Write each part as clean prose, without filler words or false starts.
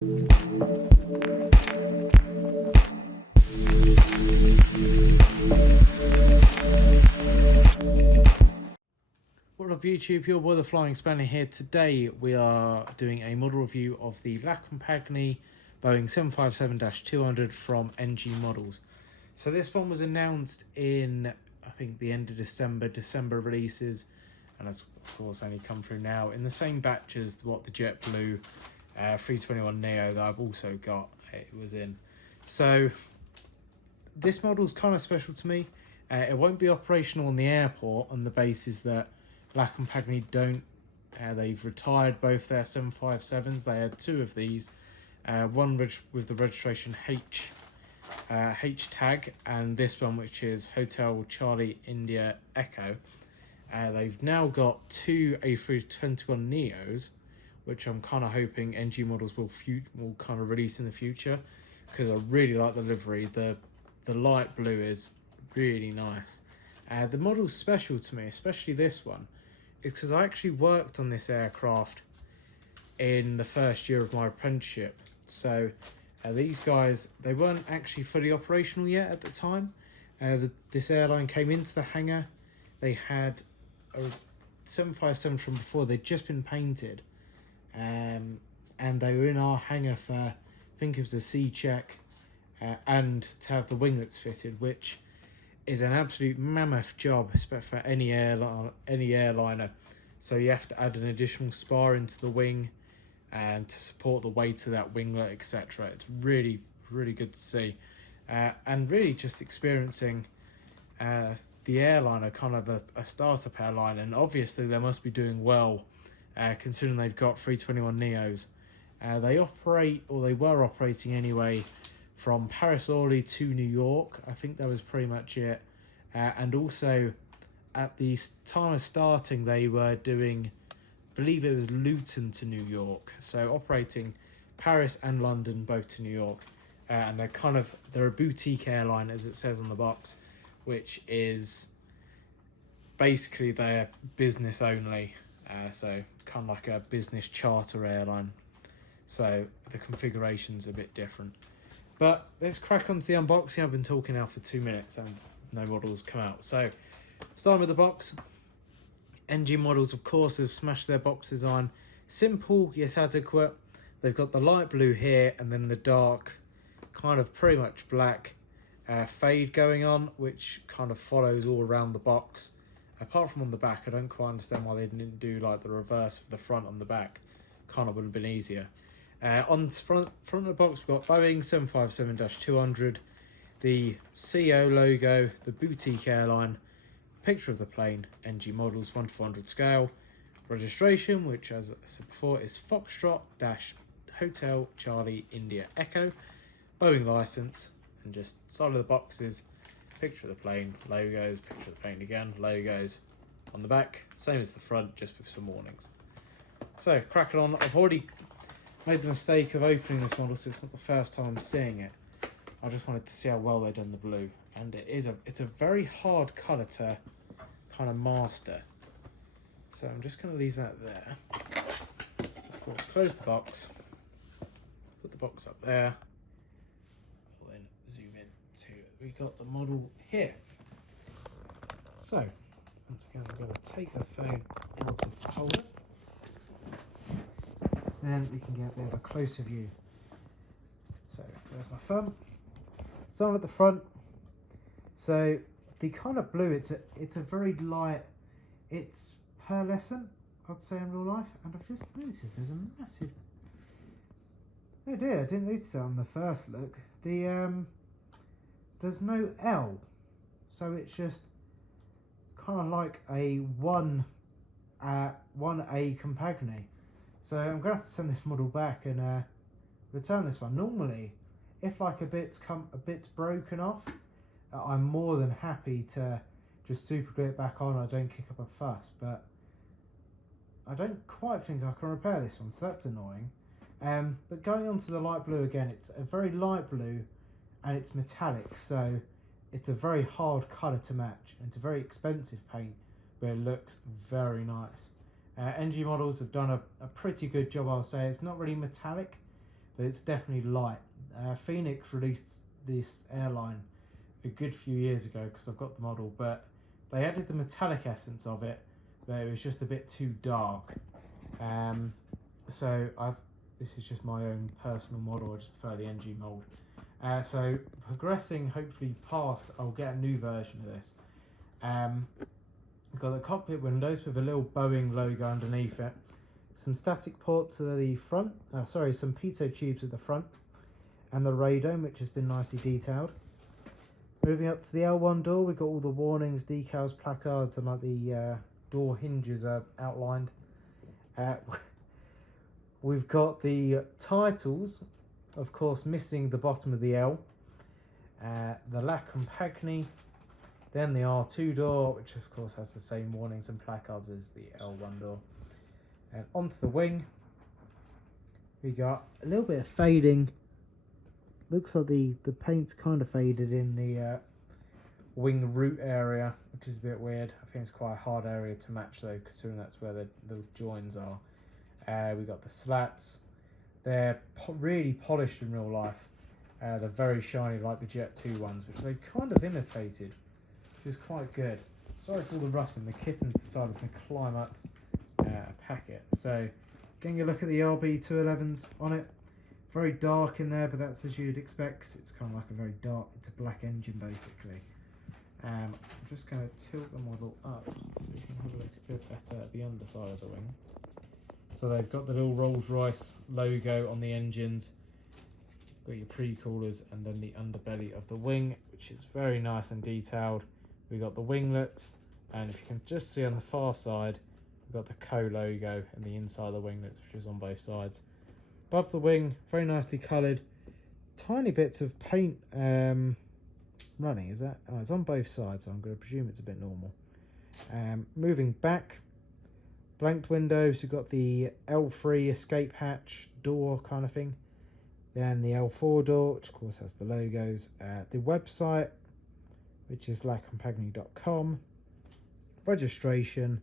What up YouTube, your boy the Flying Spanner here. Today we are doing a model review of the Compagnie Boeing 757-200 from NG Models. So this one was announced in, I think, the end of December releases, and has of course only come through now in the same batch as what the JetBlue 321neo that I've also got it was in. So this model's kind of special to me. It won't be operational on the airport on the basis that Compagnie don't. They've retired both their 757s. They had two of these, one with the registration H tag, and this one which is Hotel Charlie India Echo. They've now got two A321neos, which I'm kind of hoping NG Models will kind of release in the future, because I really like the livery. The light blue is really nice. The model's special to me, especially this one, because I actually worked on this aircraft in the first year of my apprenticeship. So these guys, they weren't actually fully operational yet at the time. This airline came into the hangar. They had a 757 from before. They'd just been painted, and they were in our hangar for, I think it was a C check, and to have the winglets fitted, which is an absolute mammoth job for any airliner. So you have to add an additional spar into the wing and to support the weight of that winglet, etc. It's really good to see, and really just experiencing the airliner, kind of a startup airline, and obviously they must be doing well considering they've got 321neos. They operate, or they were operating anyway, from Paris Orly to New York. I think that was pretty much it. And also, at the time of starting, they were doing, I believe it was Luton to New York. So operating Paris and London, both to New York. And they're a boutique airline, as it says on the box, which is basically they're business only. So kind of like a business charter airline. So the configuration's a bit different. But let's crack on to the unboxing. I've been talking now for 2 minutes and no models come out. So starting with the box, NG Models of course have smashed their box design. Simple yet adequate. They've got the light blue here and then the dark, kind of pretty much black fade going on, which kind of follows all around the box. Apart from on the back, I don't quite understand why they didn't do like the reverse of the front on the back. Kind of would have been easier. On the front of the box, we've got Boeing 757-200, the CO logo, the boutique airline, picture of the plane, NG Models 1/400 scale, registration, which as I said before is Foxtrot-Hotel Charlie India Echo, Boeing license, and just side of the boxes, picture of the plane, logos, picture of the plane again, logos on the back, same as the front, just with some warnings. So cracking on. I've already made the mistake of opening this model, so it's not the first time I'm seeing it. I just wanted to see how well they've done the blue, and it's a very hard colour to kind of master. So I'm just going to leave that there. Of course, close the box, put the box up there. We'll then zoom in to we got the model here. So once again, I'm going to take the phone out of the holder. Then we can get a bit of a closer view. So there's my thumb. Some at the front. So the kind of blue, it's a very light, it's pearlescent, I'd say, in real life. And I've just noticed there's a massive, oh dear, I didn't notice that on the first look. There's no L, so it's just kind of like a 1A Compagnie. So I'm going to have to send this model back and return this one. Normally, if like a bit's broken off, I'm more than happy to just super glue it back on. I don't kick up a fuss, but I don't quite think I can repair this one, so that's annoying. But going on to the light blue again, it's a very light blue and it's metallic, so it's a very hard colour to match. It's a very expensive paint, but it looks very nice. NG Models have done a pretty good job, I'll say. It's not really metallic, but it's definitely light. Phoenix released this airline a good few years ago because I've got the model, but they added the metallic essence of it, but it was just a bit too dark. So this is just my own personal model. I just prefer the NG mold. So progressing hopefully past, I'll get a new version of this. We've got the cockpit windows with a little Boeing logo underneath it. Some static ports at the front, some pitot tubes at the front, and the radome, which has been nicely detailed. Moving up to the L1 door, we've got all the warnings, decals, placards, and like the door hinges are outlined. We've got the titles, of course, missing the bottom of the L. The La Compagnie, then the R2 door, which of course has the same warnings and placards as the L1 door. And onto the wing, we got a little bit of fading. Looks like the paint's kind of faded in the wing root area, which is a bit weird. I think it's quite a hard area to match though, considering that's where the joins are. We got the slats. They're really polished in real life. They're very shiny like the Jet 2 ones, which they kind of imitated, which is quite good. Sorry for all the rustling, the kittens decided to climb up a packet. So getting a look at the RB211s on it. Very dark in there, but that's as you'd expect, 'cause it's kind of like a very dark, it's a black engine basically. I'm just going to tilt the model up so you can have a look a bit better at the underside of the wing. So they've got the little Rolls-Royce logo on the engines, got your pre-coolers, and then the underbelly of the wing, which is very nice and detailed. We've got the winglets, and if you can just see on the far side, we've got the Co logo and the inside of the winglets, which is on both sides. Above the wing, very nicely coloured. Tiny bits of paint running, is that? Oh, it's on both sides, so I'm going to presume it's a bit normal. Moving back, blanked windows, you've got the L3 escape hatch door kind of thing. Then the L4 door, which of course has the logos. The website, which is lacompagnie.com. Registration,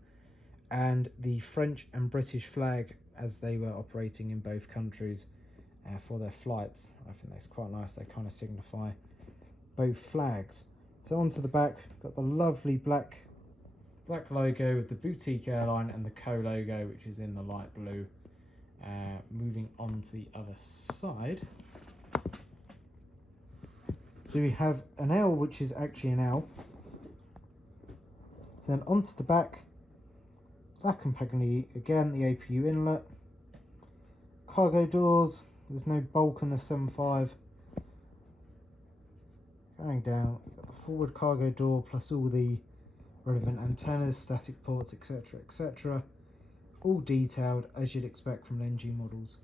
and the French and British flag as they were operating in both countries for their flights. I think that's quite nice. They kind of signify both flags. So onto the back, got the lovely black logo with the boutique airline and the Co logo, which is in the light blue. Moving on to the other side. So we have an L, which is actually an L. Then onto the back, La Compagnie again, the APU inlet. Cargo doors, there's no bulk on the 7.5. Going down, we've got the forward cargo door plus all the relevant antennas, static ports, etc, etc. All detailed as you'd expect from NG models.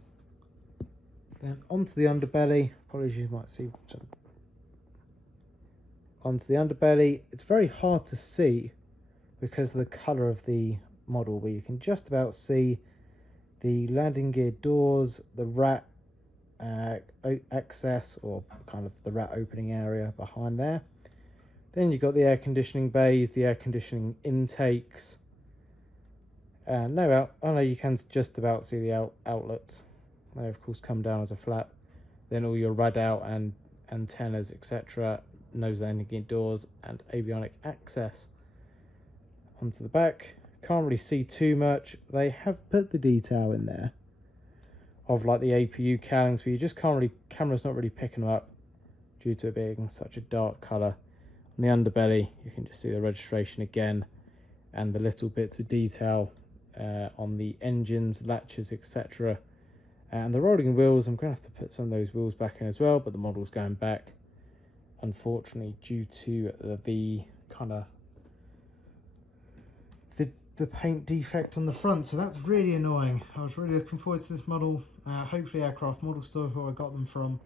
Then onto the underbelly, apologies you might see some. Onto the underbelly, it's very hard to see because of the colour of the model, but you can just about see the landing gear doors, the rat access, or kind of the rat opening area behind there. Then you've got the air conditioning bays, the air conditioning intakes. You can just about see the outlets. They of course come down as a flap. Then all your rad out and antennas, etc. Nose landing gear doors and avionic access. Onto the back, can't really see too much. They have put the detail in there of like the APU cowlings, but you just can't really, camera's not really picking them up due to it being such a dark colour. On the underbelly, you can just see the registration again and the little bits of detail on the engines, latches, etc. And the rolling wheels, I'm going to have to put some of those wheels back in as well, but the model's going back, unfortunately, due to the kind of the paint defect on the front. So that's really annoying. I was really looking forward to this model. Hopefully Aircraft Model Store, who I got them from,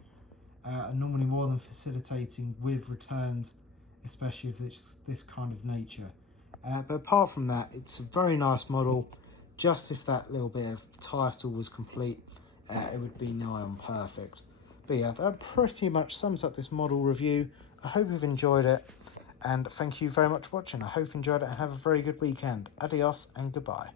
are normally more than facilitating with returns, especially of this kind of nature. But apart from that, it's a very nice model. Just if that little bit of title was complete, it would be nigh on perfect. But yeah, that pretty much sums up this model review. I hope you've enjoyed it, and thank you very much for watching. I hope you enjoyed it and have a very good weekend. Adios and goodbye.